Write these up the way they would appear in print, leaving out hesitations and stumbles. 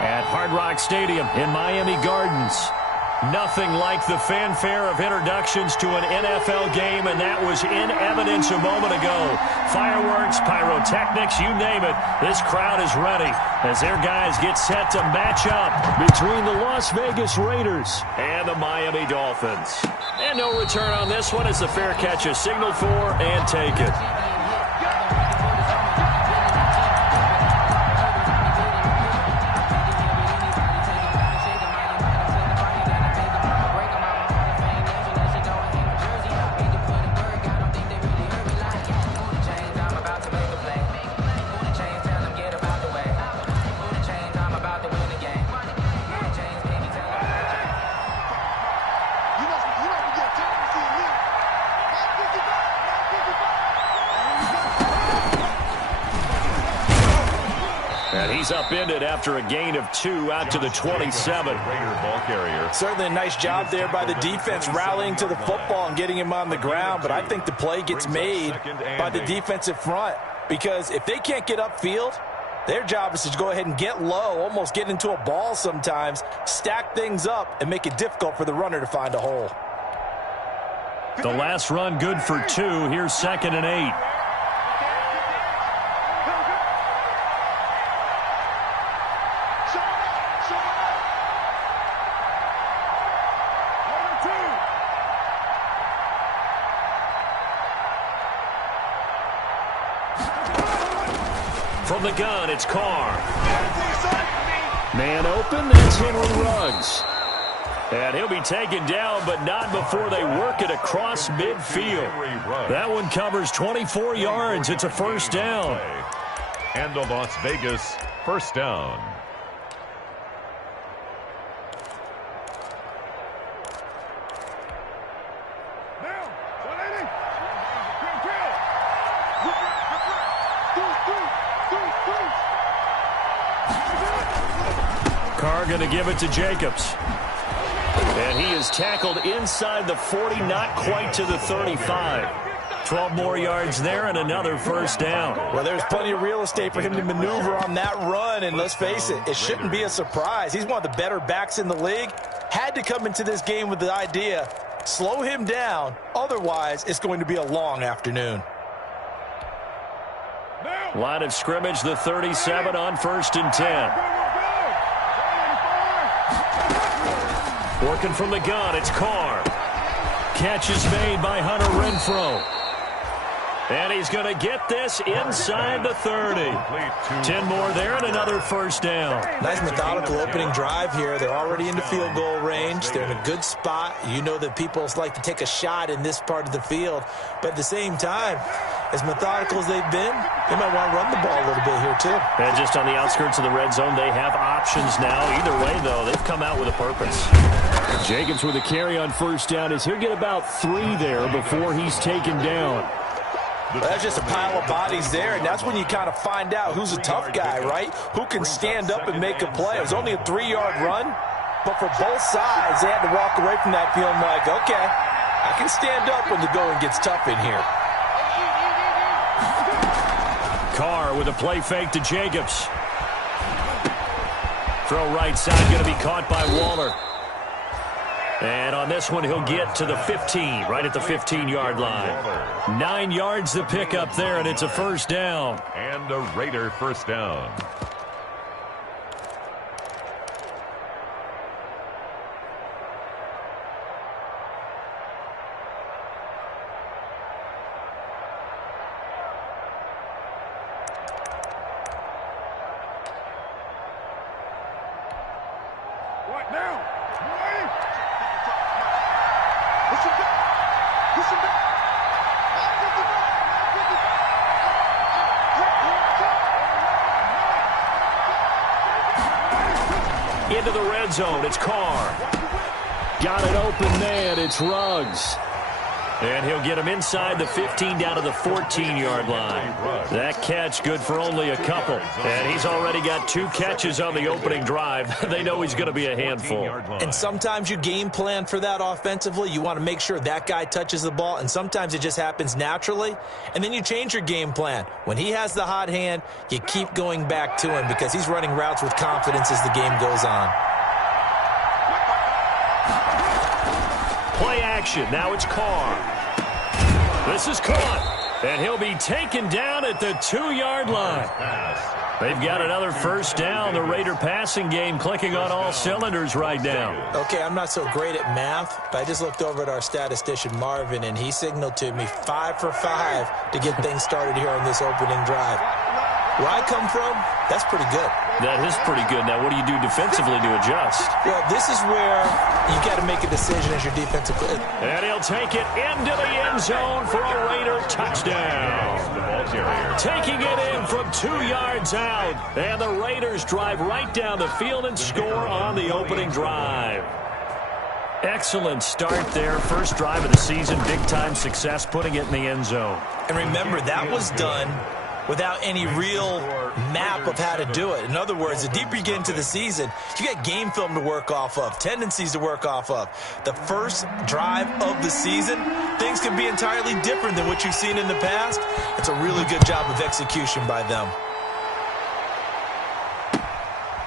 At Hard Rock Stadium in Miami Gardens. Nothing like the fanfare of introductions to an NFL game, and that was in evidence a moment ago. Fireworks, pyrotechnics, you name it. This crowd is ready as their guys get set to match up between the Las Vegas Raiders and the Miami Dolphins. And no return on this one as the fair catch is signaled for and taken. He's upended after a gain of 2 out to the 27. Ball carrier. Certainly a nice job there by the defense rallying to the football and getting him on the ground, but I think the play gets made by the defensive front because if they can't get upfield, their job is to go ahead and get low, almost get into a ball sometimes, stack things up, and make it difficult for the runner to find a hole. The last run good for 2. Here's 2nd and 8. From the gun, it's Carr. Man open, that's Henry Ruggs. And he'll be taken down, but not before they work it across midfield. That one covers 24 yards. It's a first down. And a Las Vegas first down. Carr going to give it to Jacobs. And he is tackled inside the 40, not quite to the 35. 12 more yards there and another first down. Well, there's plenty of real estate for him to maneuver on that run, and let's face it, it shouldn't be a surprise. He's one of the better backs in the league. Had to come into this game with the idea, slow him down, otherwise it's going to be a long afternoon. Line of scrimmage, the 37 on 1st and 10. Working from the gun, it's Carr. Catch is made by Hunter Renfrow. And he's going to get this inside the 30. 10 more there and another first down. Nice methodical opening drive here. They're already into field goal range. They're in a good spot. You know that people like to take a shot in this part of the field. But at the same time, as methodical as they've been, they might want to run the ball a little bit here too. And just on the outskirts of the red zone, they have options now. Either way, though, they've come out with a purpose. Jacobs with a carry on first down as he'll get about 3 there before he's taken down. Well, that's just a pile of bodies there, and that's when you kind of find out who's a tough guy, right? Who can stand up and make a play. It was only a 3-yard run, but for both sides, they had to walk away from that feeling like, okay, I can stand up when the going gets tough in here. Carr with a play fake to Jacobs. Throw right side, going to be caught by Waller. And on this one, he'll get to the 15, right at the 15-yard line. 9 yards to pick up there, and it's a first down. And a Raider first down. What now? Into the red zone, it's Carr. Got it open man, it's Ruggs. And he'll get him inside the 15 down to the 14-yard line. That catch good for only a couple. And he's already got 2 catches on the opening drive. They know he's going to be a handful. And sometimes you game plan for that offensively. You want to make sure that guy touches the ball, and sometimes it just happens naturally. And then you change your game plan. When he has the hot hand, you keep going back to him because he's running routes with confidence as the game goes on. Play action. Now it's Carr. This is caught. And he'll be taken down at the 2-yard line. They've got another first down. The Raider passing game clicking on all cylinders right now. Okay, I'm not so great at math, but I just looked over at our statistician, Marvin, and he signaled to me 5 for 5 to get things started here on this opening drive. Where I come from, that's pretty good. That is pretty good. Now, what do you do defensively to adjust? Well, this is where you got to make a decision as your defensive player. And he'll take it into the end zone for a Raider touchdown. Taking it in from 2 yards out. And the Raiders drive right down the field and score on the opening drive. Excellent start there. First drive of the season. Big-time success putting it in the end zone. And remember, that was done without any real map of how to do it. In other words, the deeper you get into the season, you got game film to work off of, tendencies to work off of. The first drive of the season, things can be entirely different than what you've seen in the past. It's a really good job of execution by them.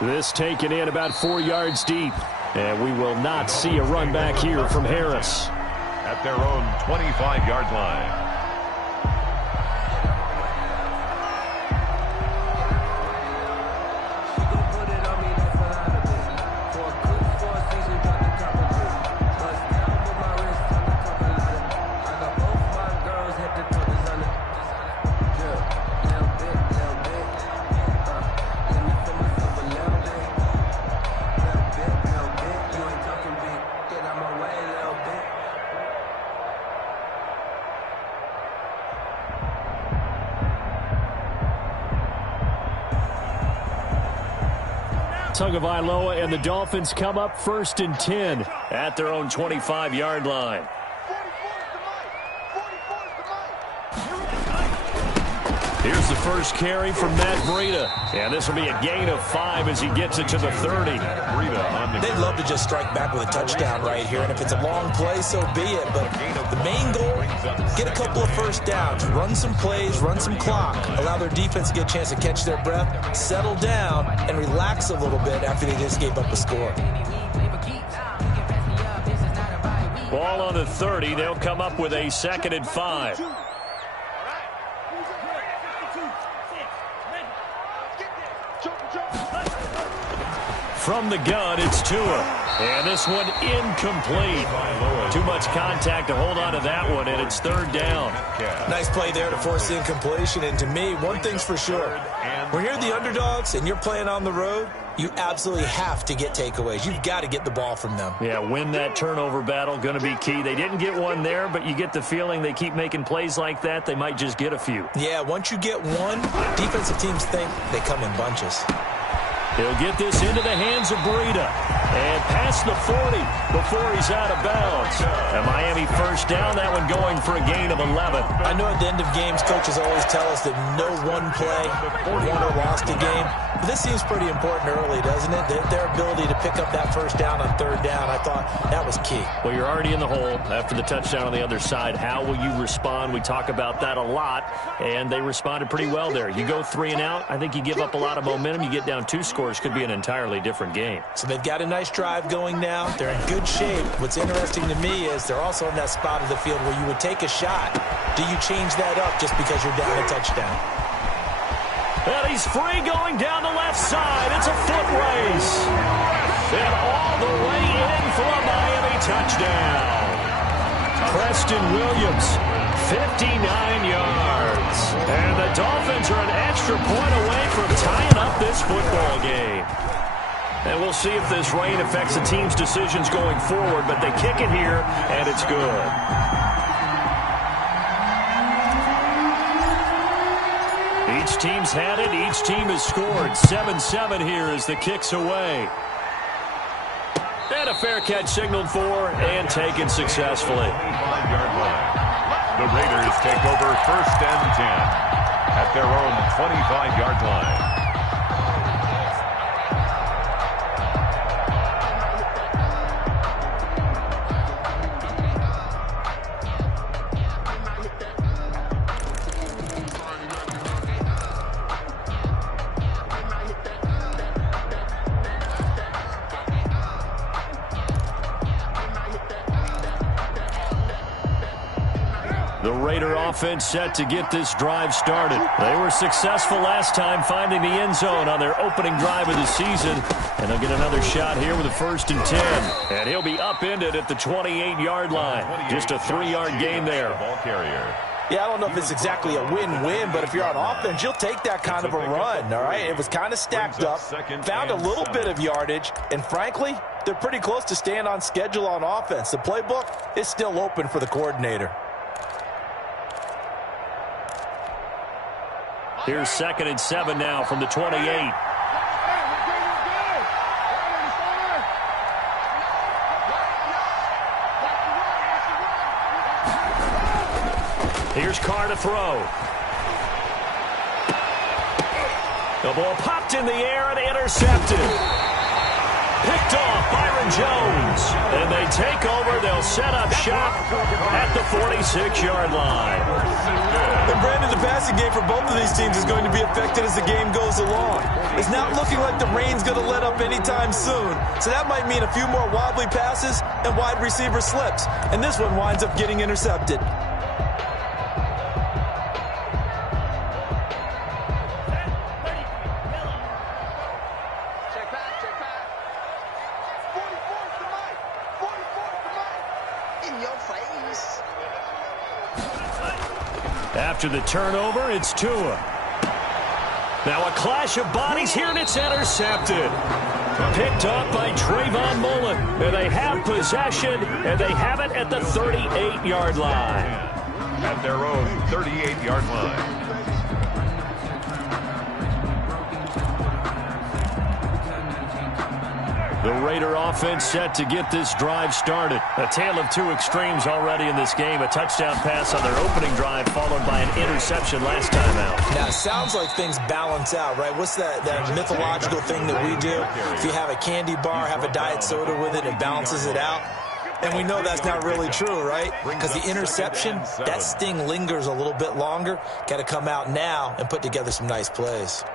This taken in about 4 yards deep. And we will not see a run back here from Harris. At their own 25-yard line. Tagovailoa and the Dolphins come up 1st and 10 at their own 25-yard line. Here's the first carry from Matt Breida. And this will be a gain of 5 as he gets it to the 30. They'd love to just strike back with a touchdown right here. And if it's a long play, so be it. But the main goal, get a couple of first downs. Run some plays, run some clock. Allow their defense to get a chance to catch their breath, settle down, and relax a little bit after they just gave up a score. Ball on the 30. They'll come up with a 2nd and 5. From the gun, it's Tua. And this one incomplete. Too much contact to hold on to that one, and it's 3rd down. Nice play there to force the incompletion. And to me, one thing's for sure. When you're the underdogs and you're playing on the road, you absolutely have to get takeaways. You've got to get the ball from them. Yeah, win that turnover battle, going to be key. They didn't get one there, but you get the feeling they keep making plays like that, they might just get a few. Yeah, once you get one, defensive teams think they come in bunches. He'll get this into the hands of Breida. And past the 40 before he's out of bounds. A Miami first down, that one going for a gain of 11. I know at the end of games, coaches always tell us that no one play won or lost a game. But this seems pretty important early, doesn't it? Their ability to pick up that first down on 3rd down, I thought that was key. Well, you're already in the hole after the touchdown on the other side. How will you respond? We talk about that a lot, and they responded pretty well there. You go 3 and out, I think you give up a lot of momentum. You get down 2 scores, could be an entirely different game. So they've got a nice drive going now. They're in good shape. What's interesting to me is they're also in that spot of the field where you would take a shot. Do you change that up just because you're down a touchdown? And he's free going down the left side. It's a foot race. And all the way in for a Miami touchdown. Preston Williams, 59 yards. And the Dolphins are an extra point away from tying up this football game. And we'll see if this rain affects the team's decisions going forward, but they kick it here, and it's good. Each team's had it. Each team has scored. 7-7 here as the kick's away. And a fair catch signaled for and taken successfully. 25-yard line. The Raiders take over 1st and 10 at their own 25-yard line. The Raider offense set to get this drive started. They were successful last time finding the end zone on their opening drive of the season. And they'll get another shot here with a 1st and 10. And he'll be upended at the 28-yard line. Just a 3-yard gain there. Ball carrier. Yeah, I don't know if it's exactly a win-win, but if you're on offense, you'll take that kind of a run, all right? It was kind of stacked up, found a little bit of yardage, and frankly, they're pretty close to staying on schedule on offense. The playbook is still open for the coordinator. Here's 2nd and 7 now from the 28. Here's Carr to throw. The ball popped in the air and intercepted. Picked off Byron Jones. And they take over. They'll set up shop at the 46-yard line. And Brandon, the passing game for both of these teams is going to be affected as the game goes along. It's not looking like the rain's going to let up anytime soon. So that might mean a few more wobbly passes and wide receiver slips. And this one winds up getting intercepted. After the turnover, it's Tua. Now a clash of bodies here, and it's intercepted. Picked off by Trayvon Mullen. And they have possession, and they have it at the 38-yard line. At their own 38-yard line. The Raider offense set to get this drive started. A tale of two extremes already in this game. A touchdown pass on their opening drive, followed by an interception last time out. Now, it sounds like things balance out, right? What's that mythological thing that we do? If you have a candy bar, have a diet soda with it, it balances it out. And we know that's not really true, right? Because the interception, that sting lingers a little bit longer. Got to come out now and put together some nice plays.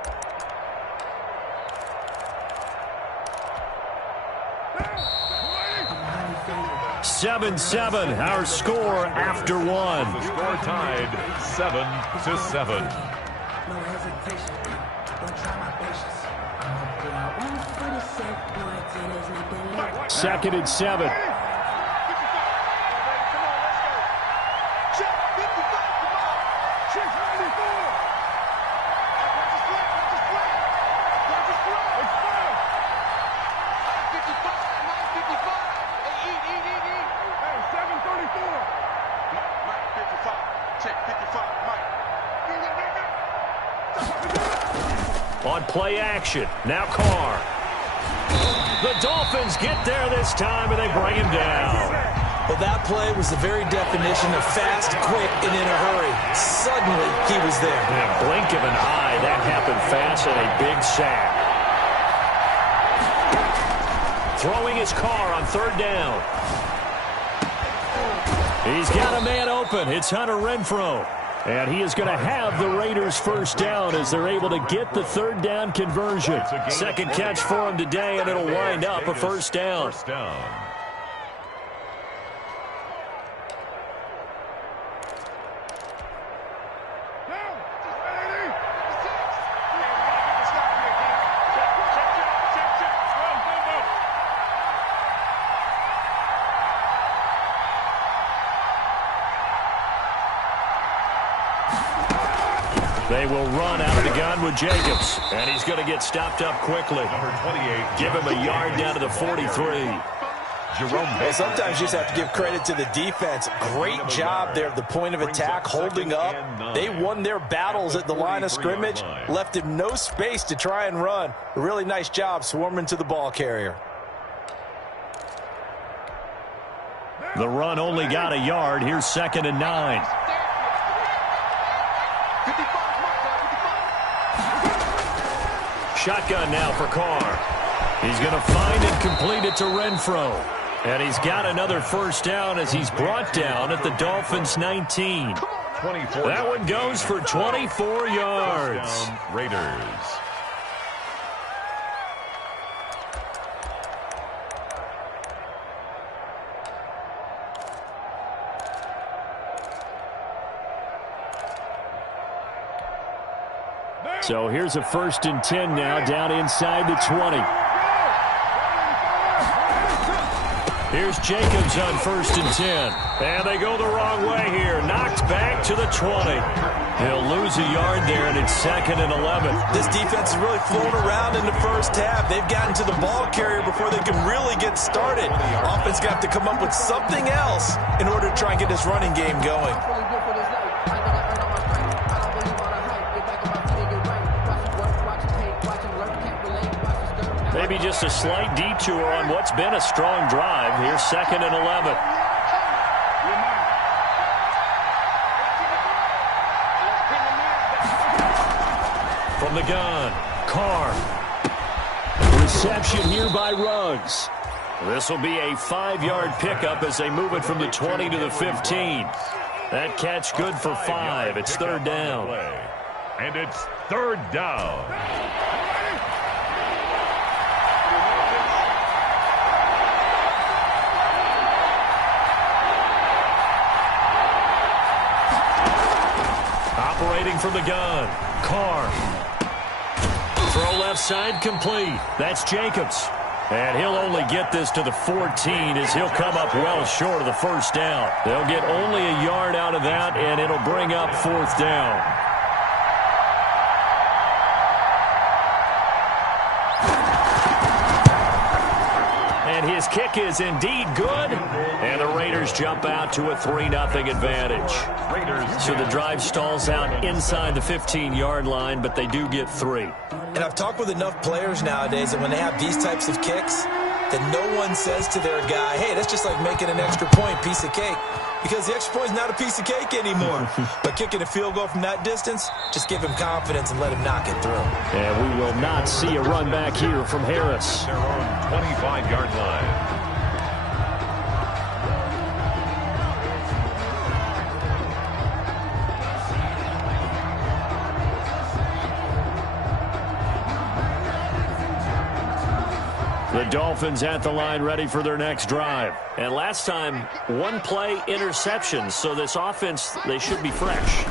Seven, our score after one. The score tied 7-7. No hesitation. Don't try my patience. I'm gonna pull out 147 points and there's nothing left. 2nd and 7. On play action, now Carr. The Dolphins get there this time, and they bring him down. Well, that play was the very definition of fast, quick, and in a hurry. Suddenly, he was there. In a blink of an eye, that happened fast, and a big sack. Throwing his Carr on 3rd down. He's got a man open. It's Hunter Renfrow. And he is going to have the Raiders' 1st down as they're able to get the 3rd down conversion. 2nd catch for him today, and it'll wind up a 1st down. They will run out of the gun with Jacobs. And he's going to get stopped up quickly. Number 28. Give him a yard down to the 43. Well, sometimes you just have to give credit to the defense. Great job there at the point of attack, holding up. They won their battles at the line of scrimmage, left him no space to try and run. A really nice job swarming to the ball carrier. The run only got a yard. Here's 2nd and 9. Shotgun now for Carr. He's going to find and complete it to Renfro. And he's got another first down as he's brought down at the Dolphins' 19. 24 that one goes for 24 yards. Raiders. So here's a 1st and 10 now down inside the 20. Here's Jacobs on 1st and 10. And they go the wrong way here. Knocked back to the 20. He'll lose a yard there, and it's 2nd and 11. This defense is really flown around in the first half. They've gotten to the ball carrier before they can really get started. Offense got to come up with something else in order to try and get this running game going. Maybe just a slight detour on what's been a strong drive. Here's 2nd and 11. From the gun, Carr. Reception here by Ruggs. This will be a 5-yard pickup as they move it from the 20 to the 15. That catch good for 5. It's 3rd down. And it's 3rd down. Operating from the gun, Carr. Throw left side complete. That's Jacobs. And he'll only get this to the 14 as he'll come up well short of the first down. They'll get only a yard out of that, and it'll bring up 4th down. And his kick is indeed good. And the Raiders jump out to a 3-0 advantage. So the drive stalls out inside the 15-yard line, but they do get 3. And I've talked with enough players nowadays that when they have these types of kicks, that no one says to their guy, hey, that's just like making an extra point, piece of cake. Because the extra point is not a piece of cake anymore. But kicking a field goal from that distance, just give him confidence and let him knock it through. And we will not see a run back here from Harris. Their own 25-yard line. The Dolphins at the line ready for their next drive. And last time, 1-play interception. So this offense, they should be fresh.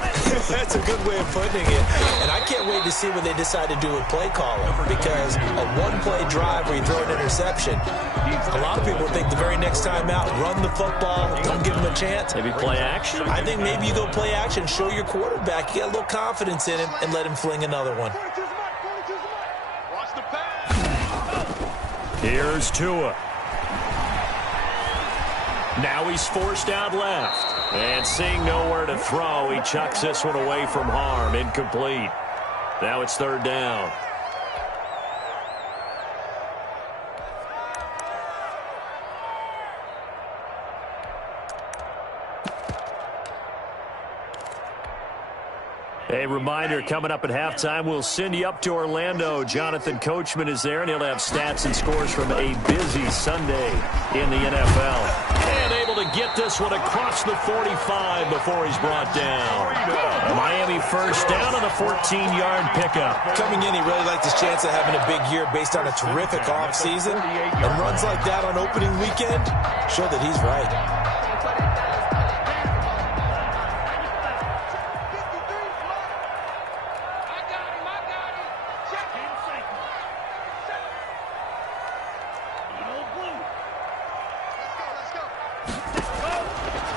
That's a good way of putting it. And I can't wait to see what they decide to do with play calling. Because a 1-play drive where you throw an interception, a lot of people think the very next time out, run the football, don't give them a chance. Maybe play action? I think maybe you go play action, show your quarterback, you got a little confidence in him, and let him fling another one. Here's Tua. Now he's forced out left. And seeing nowhere to throw, he chucks this one away from harm. Incomplete. Now it's 3rd down. A reminder, coming up at halftime, we'll send you up to Orlando. Jonathan Coachman is there, and he'll have stats and scores from a busy Sunday in the NFL. And able to get this one across the 45 before he's brought down. A Miami first down on a 14-yard pickup. Coming in, he really liked his chance of having a big year based on a terrific offseason. And runs like that on opening weekend show that he's right.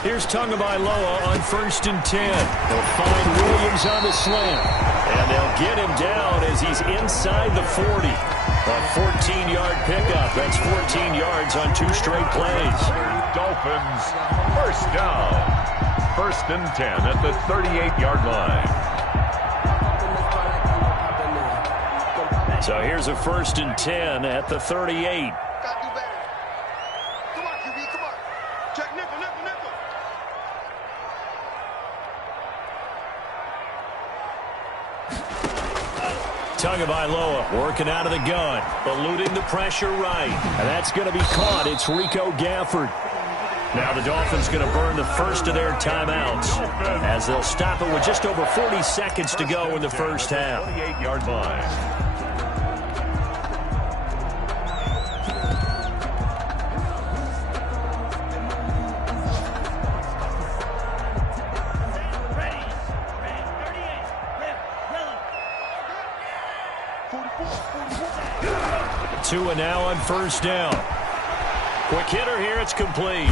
Here's Tagovailoa on 1st and 10. They'll find Williams on the slant. And they'll get him down as he's inside the 40. A 14-yard pickup. That's 14 yards on 2 straight plays. Dolphins, first down. 1st and 10 at the 38-yard line. So here's a 1st and 10 at the 38. Tagovailoa working out of the gun, eluding the pressure right. And that's going to be caught. It's Rico Gafford. Now the Dolphins going to burn the first of their timeouts as they'll stop it with just over 40 seconds to go in the first half. 28-yard line. Tua now on first down. Quick hitter here, it's complete.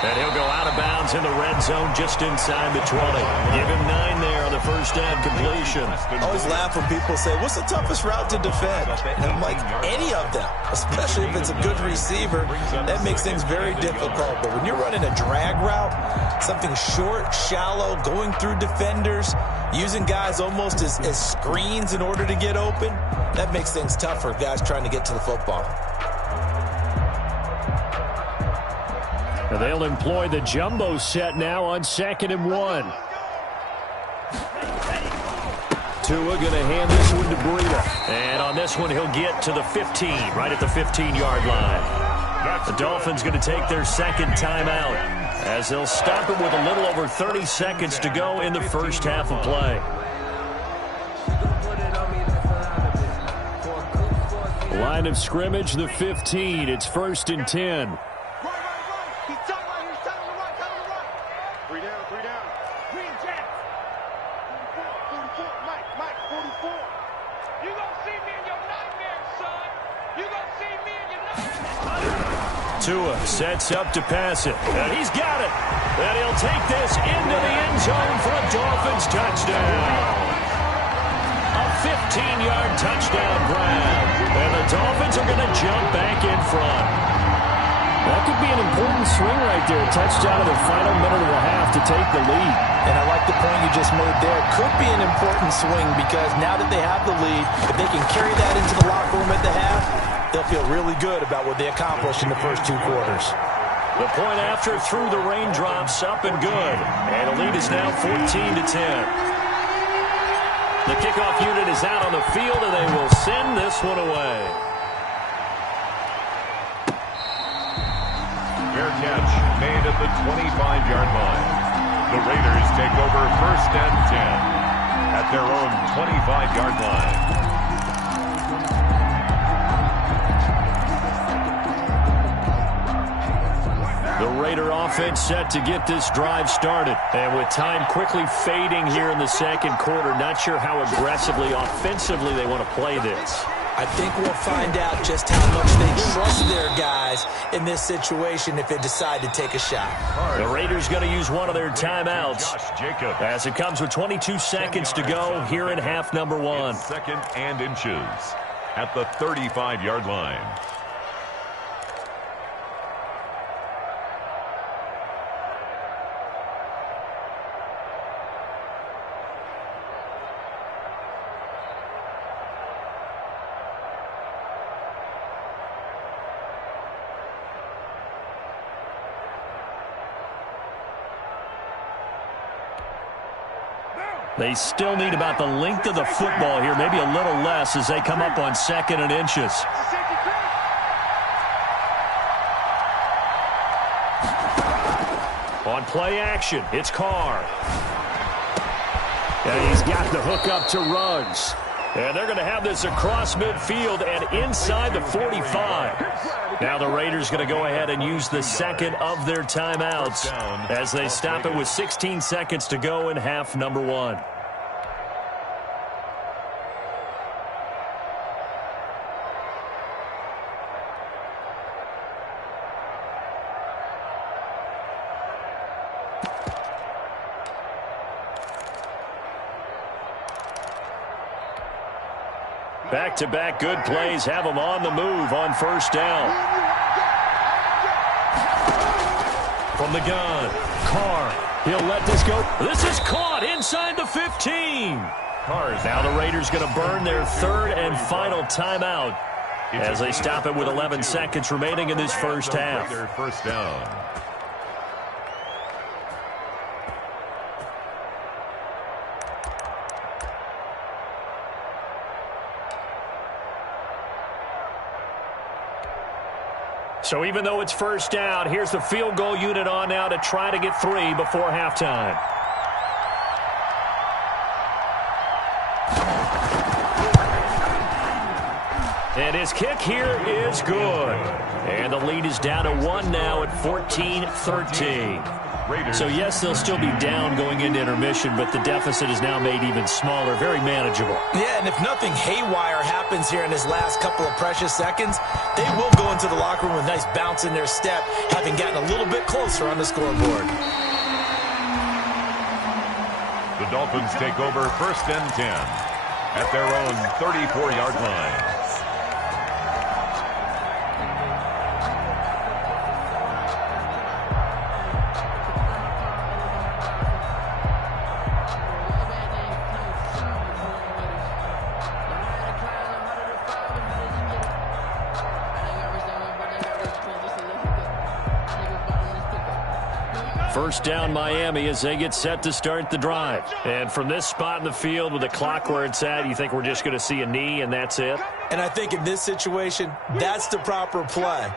And he'll go out of bounds in the red zone just inside the 20. Give him 9 there on the first down completion. I always laugh when people say, what's the toughest route to defend? And I'm like, any of them, especially if it's a good receiver. That makes things very difficult. But when you're running a drag route, something short, shallow, going through defenders, using guys almost as screens in order to get open, that makes things tough for guys trying to get to the football. They'll employ the jumbo set now on 2nd and 1. Tua going to hand this one to Breida. And on this one, he'll get to the 15, right at the 15-yard line. The Dolphins going to take their second timeout as they'll stop it with a little over 30 seconds to go in the first half of play. Line of scrimmage, the 15. It's 1st and 10. Tua sets up to pass it. And he's got it. And he'll take this into the end zone for a Dolphins touchdown. A 15-yard touchdown grab. And the Dolphins are going to jump back in front. That could be an important swing right there. Touchdown in the final minute and a half to take the lead. And I like the point you just made there. Could be an important swing because now that they have the lead, if they can carry that into the locker room at the half, they'll feel really good about what they accomplished in the first 2 quarters. The point after through the raindrops, up and good. And the lead is now 14-10. The kickoff unit is out on the field, and they will send this one away. Fair catch made at the 25-yard line. The Raiders take over 1st and 10 at their own 25-yard line. The Raider offense set to get this drive started. And with time quickly fading here in the second quarter, not sure how aggressively, offensively they want to play this. I think we'll find out just how much they trust their guys in this situation if they decide to take a shot. The Raiders going to use one of their timeouts as it comes with 22 seconds to go here in half number 1. It's 2nd and inches at the 35-yard line. They still need about the length of the football here, maybe a little less as they come up on 2nd and inches. On play action, it's Carr. And he's got the hook up to Ruggs. And they're going to have this across midfield and inside the 45. Now the Raiders going to go ahead and use the second of their timeouts as they stop it with 16 seconds to go in half number 1. Back-to-back good plays have them on the move on first down. From the gun, Carr. He'll let this go. This is caught inside the 15. Now the Raiders going to burn their 3rd and final timeout as they stop it with 11 seconds remaining in this first half. Their first down. So even though it's first down, here's the field goal unit on now to try to get 3 before halftime. And his kick here is good. And the lead is down to 1 now at 14-13. So, yes, they'll still be down going into intermission, but the deficit is now made even smaller, very manageable. Yeah, and if nothing haywire happens here in his last couple of precious seconds, they will go into the locker room with a nice bounce in their step, having gotten a little bit closer on the scoreboard. The Dolphins take over 1st and 10 at their own 34-yard line. First down Miami as they get set to start the drive. And from this spot in the field with the clock where it's at, you think we're just going to see a knee and that's it? And I think in this situation, that's the proper play.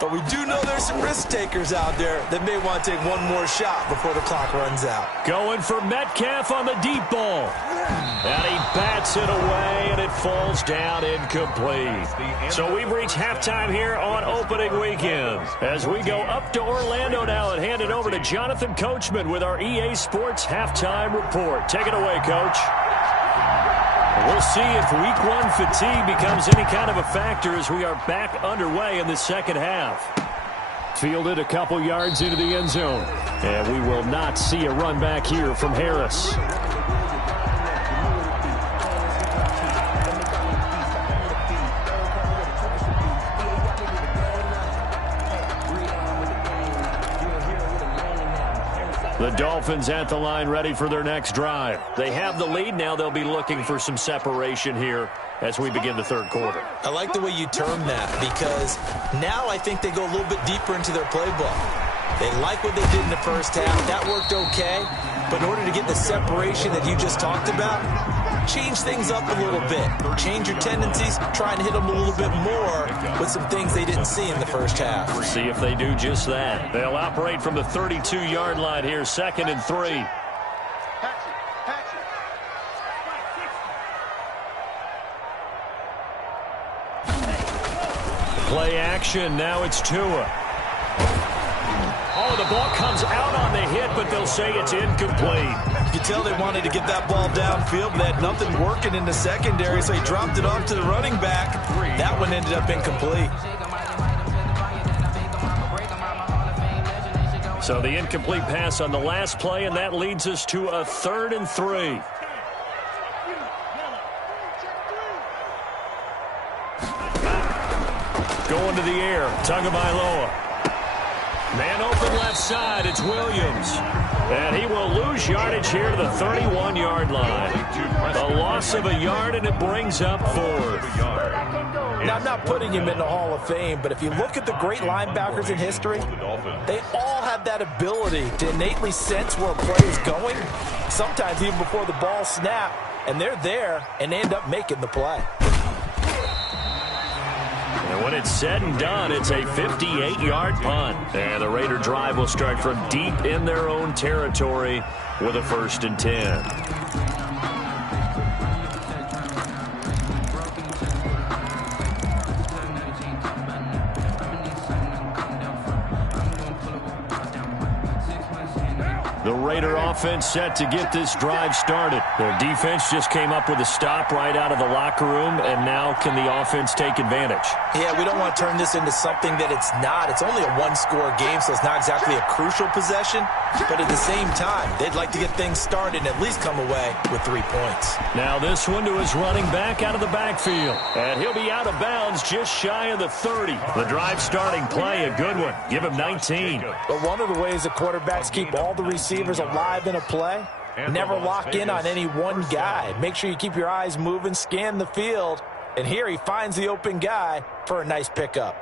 But we do know there's some risk takers out there that may want to take one more shot before the clock runs out. Going for Metcalf on the deep ball. And he bats it away, and it falls down incomplete. So we've reached halftime here on opening weekend. As we go up to Orlando now and hand it over to Jonathan Coachman with our EA Sports Halftime Report. Take it away, Coach. We'll see if Week 1 fatigue becomes any kind of a factor as we are back underway in the second half. Fielded a couple yards into the end zone. And we will not see a run back here from Harris. The Dolphins at the line ready for their next drive. They have the lead. Now they'll be looking for some separation here as we begin the third quarter. I like the way you term that because now I think they go a little bit deeper into their playbook. They like what they did in the first half. That worked okay. But in order to get the separation that you just talked about, change things up a little bit. Change your tendencies. Try and hit them a little bit more with some things they didn't see in the first half. We'll see if they do just that. They'll operate from the 32-yard line here, 2nd and 3. Play action. Now it's Tua. Oh, the ball comes out on the hit, but they'll say it's incomplete. You can tell they wanted to get that ball downfield, but they had nothing working in the secondary, so he dropped it off to the running back. That one ended up incomplete. So the incomplete pass on the last play, and that leads us to a 3rd and 3. Going to the air, Tagovailoa. Man open left side, it's Williams. And he will lose yardage here to the 31-yard line. The loss of a yard, and it brings up 4th. Now, I'm not putting him in the Hall of Fame, but if you look at the great linebackers in history, they all have that ability to innately sense where a play is going, sometimes even before the ball snaps, and they're there, and they end up making the play. And when it's said and done, it's a 58-yard punt. And the Raider drive will start from deep in their own territory with a 1st and 10. The Raider offense set to get this drive started. Their defense just came up with a stop right out of the locker room, and now can the offense take advantage? Yeah, we don't want to turn this into something that it's not. It's only a one-score game, so it's not exactly a crucial possession. But at the same time, they'd like to get things started and at least come away with 3 points. Now this one to his running back out of the backfield. And he'll be out of bounds just shy of the 30. The drive starting play, a good one. Give him 19. But one of the ways the quarterbacks keep all the receivers alive in a play, never lock in on any one guy. Make sure you keep your eyes moving, scan the field. And here he finds the open guy for a nice pickup.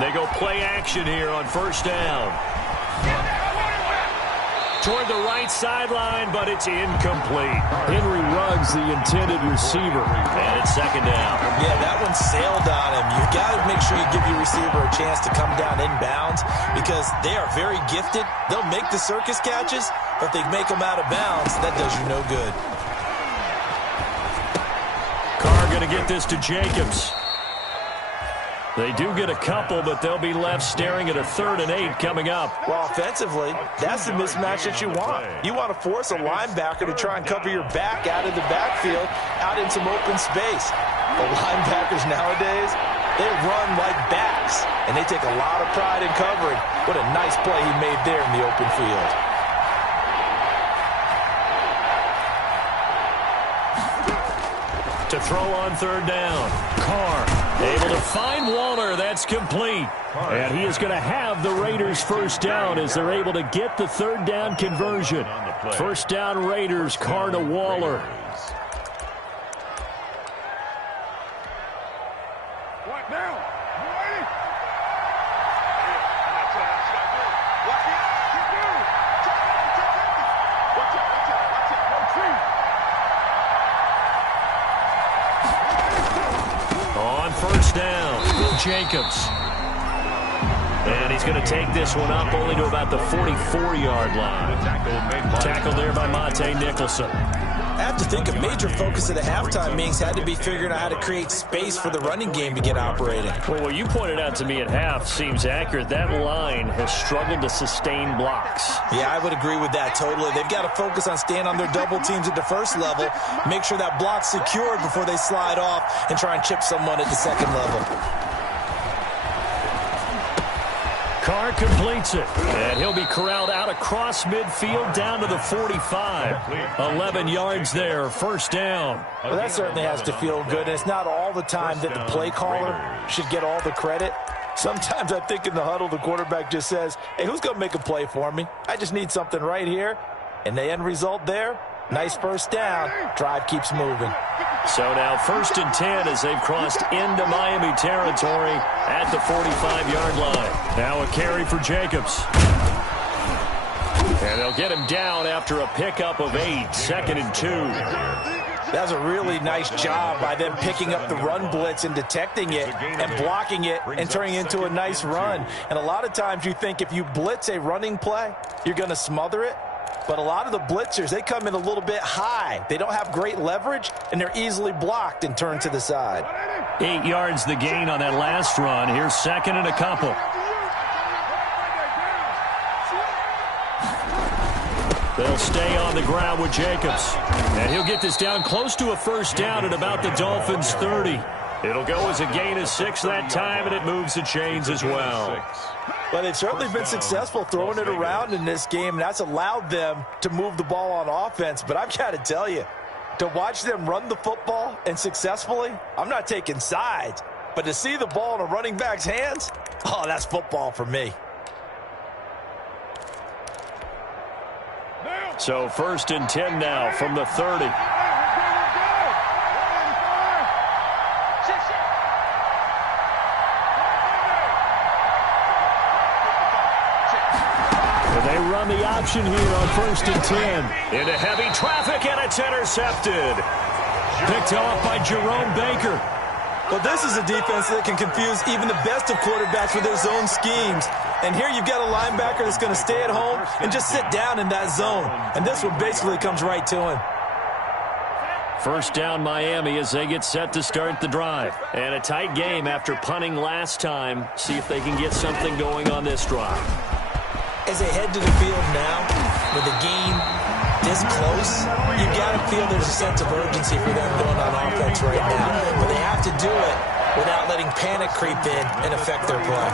They go play action here on first down. Toward the right sideline, but it's incomplete. Henry Ruggs, the intended receiver. And it's second down. Yeah, that one sailed on him. You've got to make sure you give your receiver a chance to come down inbounds because they are very gifted. They'll make the circus catches, but they make them out of bounds. That does you no good. Carr going to get this to Jacobs. They do get a couple, but they'll be left staring at a 3rd and 8 coming up. Well, offensively, that's the mismatch that you want. You want to force a linebacker to try and cover your back out of the backfield, out in some open space. The linebackers nowadays, they run like backs, and they take a lot of pride in covering. What a nice play he made there in the open field. To throw on 3rd down. Carr able to find Waller. That's complete. And he is going to have the Raiders first down as they're able to get the 3rd down conversion. First down Raiders, Carr to Waller. What now? First down, Jacobs. And he's going to take this one up only to about the 44-yard line. Tackled there by Monte Nicholson. I have to think a major focus of the halftime meetings had to be figuring out how to create space for the running game to get operating. Well, what you pointed out to me at half seems accurate. That line has struggled to sustain blocks. Yeah, I would agree with that totally. They've got to focus on staying on their double teams at the first level, make sure that block's secured before they slide off and try and chip someone at the second level. Carr completes it, and he'll be corralled out across midfield down to the 45. 11 yards there, first down. Well, that certainly has to feel good, and it's not all the time that the play caller should get all the credit. Sometimes I think in the huddle, the quarterback just says, hey, who's going to make a play for me? I just need something right here. And the end result there, nice first down. Drive keeps moving. So now 1st and 10 as they've crossed into Miami territory at the 45-yard line. Now a carry for Jacobs. And they'll get him down after a pickup of 8, 2nd and 2. That's a really nice job by them picking up the run blitz and detecting it and blocking it and turning it into a nice run. And a lot of times you think if you blitz a running play, you're going to smother it. But a lot of the blitzers, they come in a little bit high. They don't have great leverage, and they're easily blocked and turned to the side. 8 yards the gain on that last run. Here's 2nd and a couple. They'll stay on the ground with Jacobs. And he'll get this down close to a first down at about the Dolphins' 30. It'll go as a gain of 6 that time, and it moves the chains as well. But they've certainly been successful throwing it around in this game, and that's allowed them to move the ball on offense. But I've got to tell you, to watch them run the football and successfully, I'm not taking sides. But to see the ball in a running back's hands, oh, that's football for me. So 1st and 10 now from the 30. They run the option here on 1st and 10. Into heavy traffic, and it's intercepted. Picked off by Jerome Baker. Well, this is a defense that can confuse even the best of quarterbacks with their zone schemes. And here you've got a linebacker that's going to stay at home and just sit down in that zone. And this one basically comes right to him. First down Miami as they get set to start the drive. And a tight game after punting last time. See if they can get something going on this drive. As they head to the field now, with the game this close, you've got to feel there's a sense of urgency for them going on offense right now. But they have to do it without letting panic creep in and affect their play.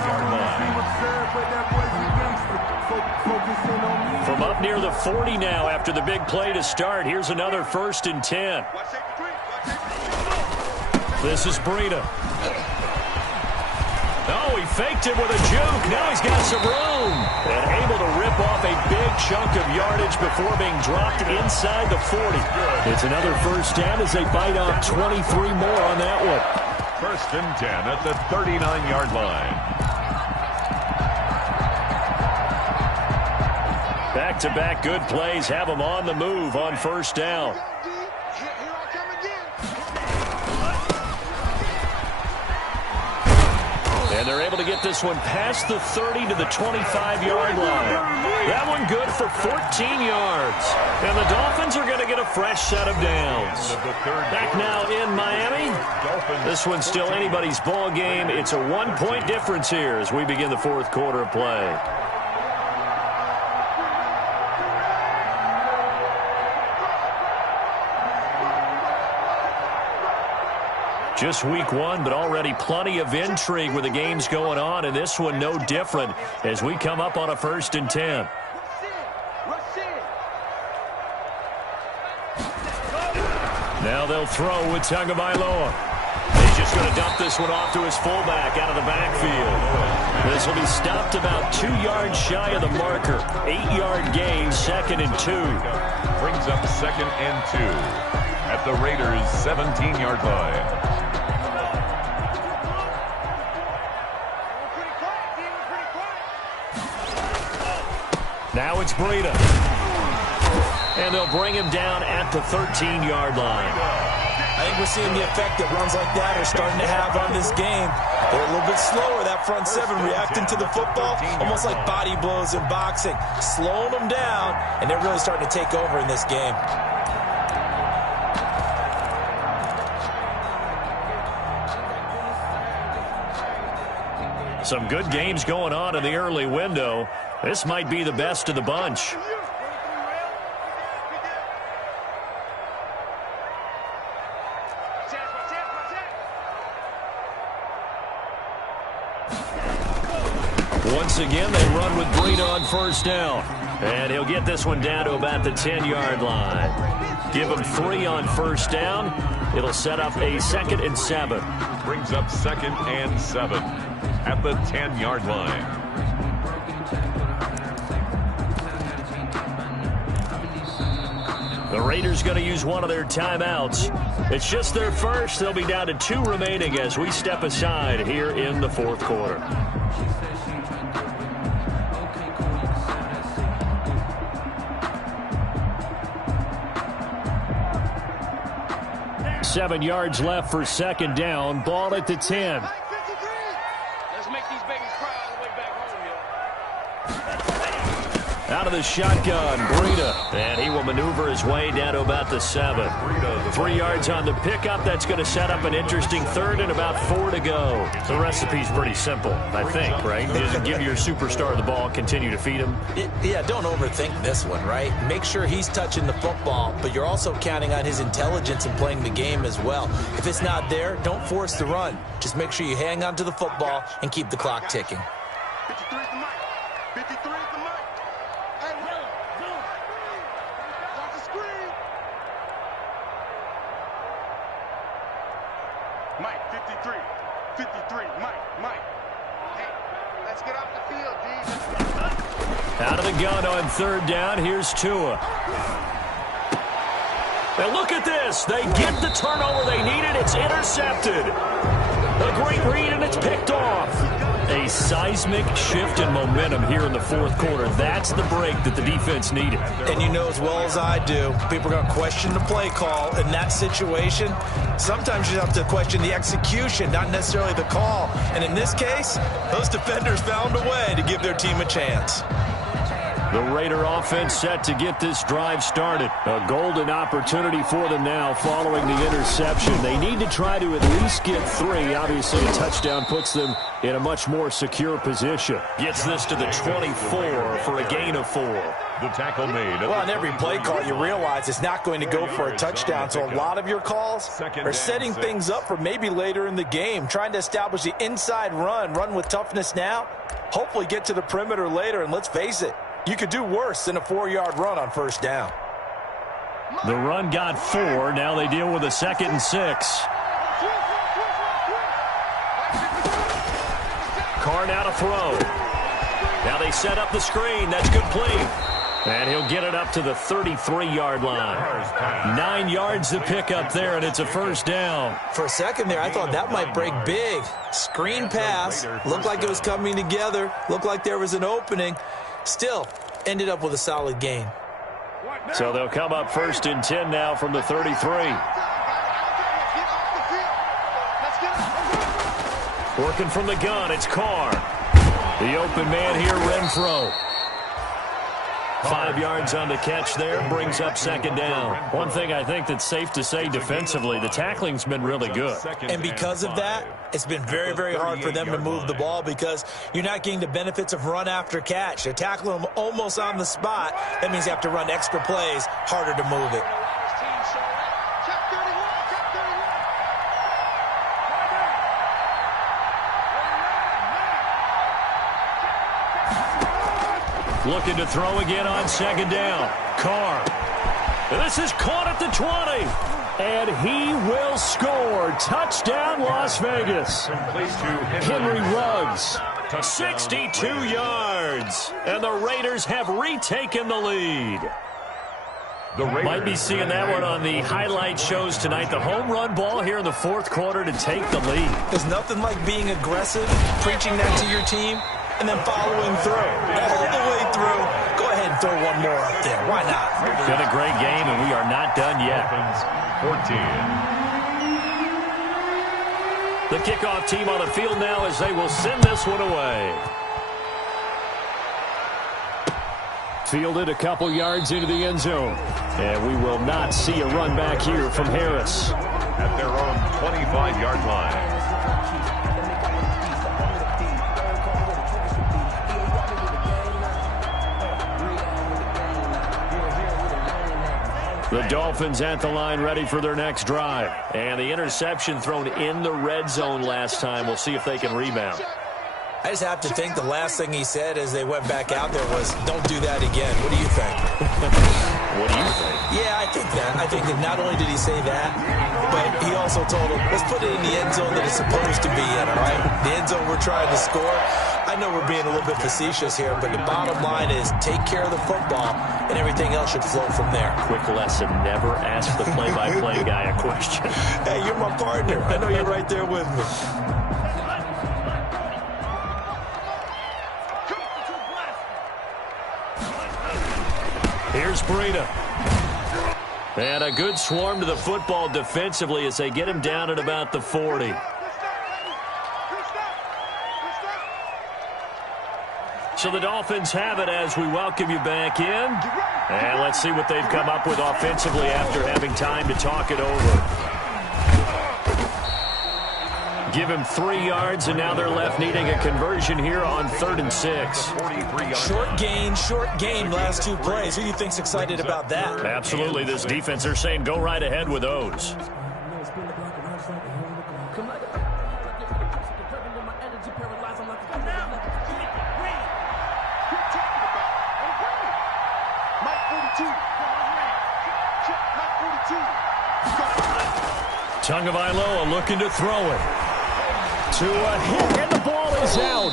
From up near the 40 now after the big play to start, here's another 1st and 10. This is Breida. Oh, he faked it with a juke. Now he's got some room. And able to rip off a big chunk of yardage before being dropped inside the 40. It's another first down as they bite off 23 more on that one. 1st and 10 at the 39-yard line. Back-to-back good plays have them on the move on first down. And they're able to get this one past the 30 to the 25-yard line. That one good for 14 yards. And the Dolphins are going to get a fresh set of downs. Back now in Miami. This one's still anybody's ball game. It's a 1-point difference here as we begin the fourth quarter of play. Just week one, but already plenty of intrigue with the games going on, and this one no different as we come up on a 1st and 10. Now they'll throw with Tagovailoa. He's just going to dump this one off to his fullback out of the backfield. This will be stopped about 2 yards shy of the marker. 8-yard gain, 2nd and 2. Brings up 2nd and 2 at the Raiders' 17-yard line. Now it's Breida. And they'll bring him down at the 13-yard line. I think we're seeing the effect that runs like that are starting to have on this game. They're a little bit slower, that front seven, reacting to the football, almost like body blows in boxing, slowing them down, and they're really starting to take over in this game. Some good games going on in the early window. This might be the best of the bunch. Once again, they run with Breida on first down. And he'll get this one down to about the 10-yard line. Give him 3 on first down. It'll set up a 2nd and 7. Brings up 2nd and 7 at the 10-yard line. The Raiders going to use one of their timeouts. It's just their first. They'll be down to 2 remaining as we step aside here in the fourth quarter. Seven yards left for 2nd down. Ball at the 10. Let's make these babies cry all the way back home here. Out of the shotgun, Breida. And he will maneuver his way down to about the 7. 3 yards on the pickup. That's going to set up an interesting 3rd and about 4 to go. The recipe's pretty simple, I think, right? Just give your superstar the ball, continue to feed him. Yeah, don't overthink this one, right? Make sure he's touching the football, but you're also counting on his intelligence in playing the game as well. If it's not there, don't force the run. Just make sure you hang on to the football and keep the clock ticking. 53 is the mic. 53 is the mic. Hey, watch the screen. Mike, 53. 53. Mike. Hey, let's get off the field, D. Out of the gun on 3rd down. Here's Tua. And look at this. They get the turnover they needed. It's intercepted. A great read, and it's picked off. A seismic shift in momentum here in the fourth quarter. That's the break that the defense needed. And you know as well as I do, people are going to question the play call in that situation. Sometimes you have to question the execution, not necessarily the call. And in this case, those defenders found a way to give their team a chance. The Raider offense set to get this drive started. A golden opportunity for them now following the interception. They need to try to at least get 3. Obviously, a touchdown puts them in a much more secure position. Gets this to the 24 for a gain of 4. The tackle made. Well, on every play call, you realize it's not going to go for a touchdown. So a lot of your calls are setting things up for maybe later in the game, trying to establish the inside run with toughness now. Hopefully get to the perimeter later, and let's face it, you could do worse than a 4-yard run on first down. The run got 4. Now they deal with a 2nd and 6. Carr now to throw. Now they set up the screen. That's good play. And he'll get it up to the 33-yard line. 9 yards to pick up there, and it's a first down. For a second there, I thought that might break big. Screen pass. Looked like it was coming together. Looked like there was an opening. Still, ended up with a solid gain. So they'll come up 1st and 10 now from the 33. Working from the gun, it's Carr. The open man here, Renfro. 5 yards on the catch there, brings up 2nd down. One thing I think that's safe to say defensively, the tackling's been really good. And because of that, it's been very, very hard for them to move the ball because you're not getting the benefits of run after catch. They're tackling them almost on the spot. That means you have to run extra plays, harder to move it. Looking to throw again on 2nd down. Carr. This is caught at the 20. And he will score. Touchdown, Las Vegas. Henry Ruggs. 62 yards. And the Raiders have retaken the lead. Might be seeing that one on the highlight shows tonight. The home run ball here in the 4th quarter to take the lead. There's nothing like being aggressive, preaching that to your team, and then following through. All the way through. Go ahead and throw one more up there. Why not? Been a great game, and we are not done yet. 14. The kickoff team on the field now as they will send this one away. Fielded a couple yards into the end zone. And we will not see a run back here from Harris. At their own 25-yard line. The Dolphins at the line ready for their next drive. And the interception thrown in the red zone last time. We'll see if they can rebound. I just have to think the last thing he said as they went back out there was, don't do that again. What do you think? What do you think? Yeah, I think that. I think that not only did he say that, but he also told him, let's put it in the end zone that it's supposed to be in, all right? The end zone we're trying to score. I know we're being a little bit facetious here, but the bottom line is take care of the football, and everything else should flow from there. Quick lesson, never ask the play-by-play guy a question. Hey, you're my partner. I know you're right there with me. Here's Breida. And a good swarm to the football defensively as they get him down at about the 40. So the Dolphins have it as we welcome you back in. And let's see what they've come up with offensively after having time to talk it over. Give him 3 yards, and now they're left needing a conversion here on 3rd and 6. Short gain, last 2 plays. Who do you think's excited about that? Absolutely. This defense, they're saying go right ahead with those. Tagovailoa looking to throw it. To a hit, and the ball is out.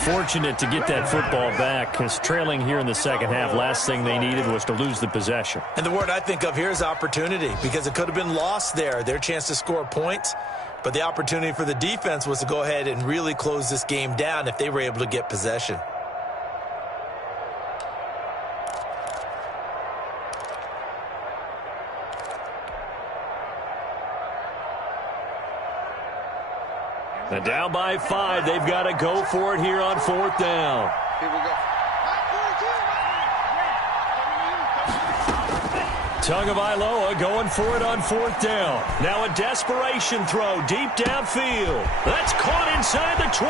Fortunate to get that football back, because trailing here in the second half, last thing they needed was to lose the possession. And the word I think of here is opportunity, because it could have been lost there, their chance to score points. But the opportunity for the defense was to go ahead and really close this game down if they were able to get possession. And down by 5, they've got to go for it here on 4th down. Here we go. Tagovailoa going for it on 4th down. Now a desperation throw deep downfield. That's caught inside the 20.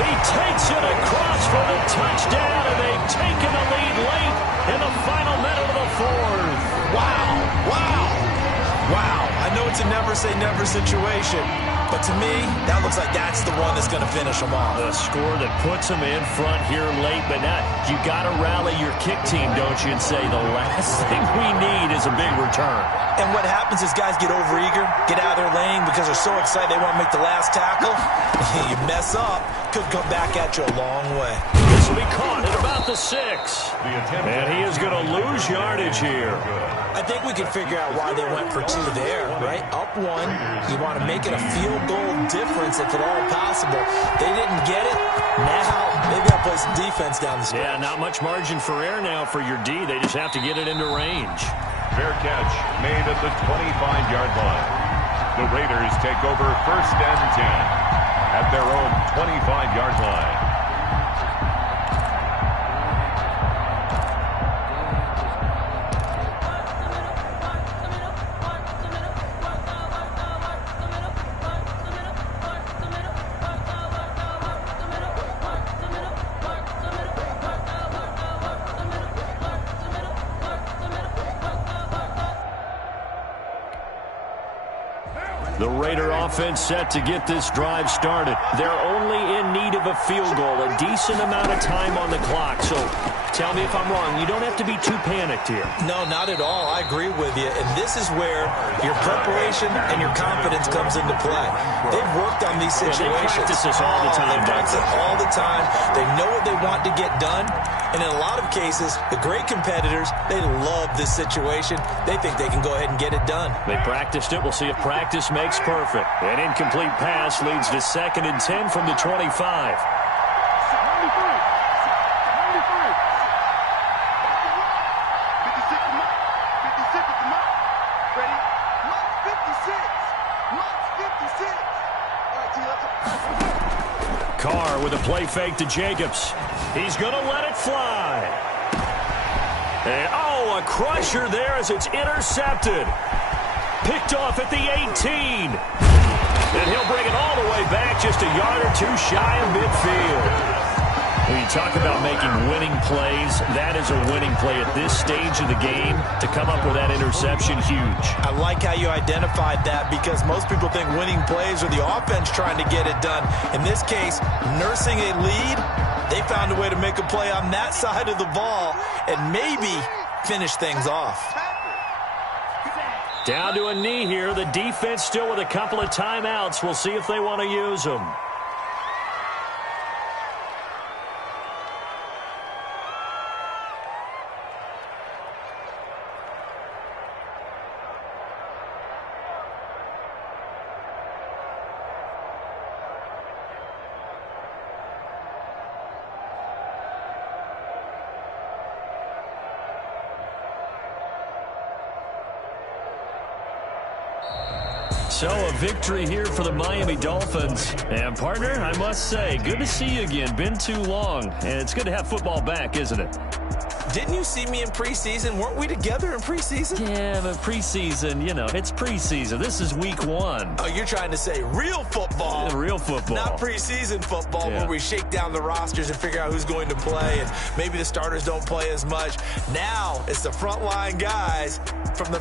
He takes it across for the touchdown, and they've taken the lead late in the final minute of the 4th. Wow. I know it's a never-say-never situation. But to me, that looks like that's the one that's going to finish them off. The score that puts them in front here late, but now you got to rally your kick team, don't you, and say the last thing we need is a big return. And what happens is guys get overeager, get out of their lane because they're so excited they want to make the last tackle. You mess up, could come back at you a long way. This will be caught at about the 6. And he is going to lose yardage here. I think we can figure out why they went for 2 there, right? Up 1, you want to make it a field goal difference if at all possible. They didn't get it. Now, they've got to play some defense down the stretch. Yeah, not much margin for error now for your D. They just have to get it into range. Fair catch made at the 25-yard line. The Raiders take over 1st and 10 at their own 25-yard line. The Raider offense set to get this drive started. They're only in need of a field goal, a decent amount of time on the clock. So tell me if I'm wrong. You don't have to be too panicked here. No, not at all. I agree with you. And this is where your preparation and your confidence comes into play. They've worked on these situations. They practice this all the time. They practice it all the time. They know what they want to get done. And in a lot of cases, the great competitors, they love this situation. They think they can go ahead and get it done. They practiced it. We'll see if practice makes perfect. An incomplete pass leads to 2nd and 10 from the 25. Carr with a play fake to Jacobs. He's going to let it fly. And, oh, a crusher there as it's intercepted. Picked off at the 18. And he'll bring it all the way back just a yard or 2 shy of midfield. When you talk about making winning plays, that is a winning play at this stage of the game. To come up with that interception, huge. I like how you identified that because most people think winning plays are the offense trying to get it done. In this case, nursing a lead, they found a way to make a play on that side of the ball and maybe finish things off. Down to a knee here. The defense still with a couple of timeouts. We'll see if they want to use them. So a victory here for the Miami Dolphins. And partner, I must say, good to see you again. Been too long. And it's good to have football back, isn't it? Didn't you see me in preseason? Weren't we together in preseason? Yeah, but preseason, you know, it's preseason. This is week 1. Oh, you're trying to say real football. Yeah, real football. Not preseason football where we shake down the rosters and figure out who's going to play and maybe the starters don't play as much. Now it's the frontline guys from the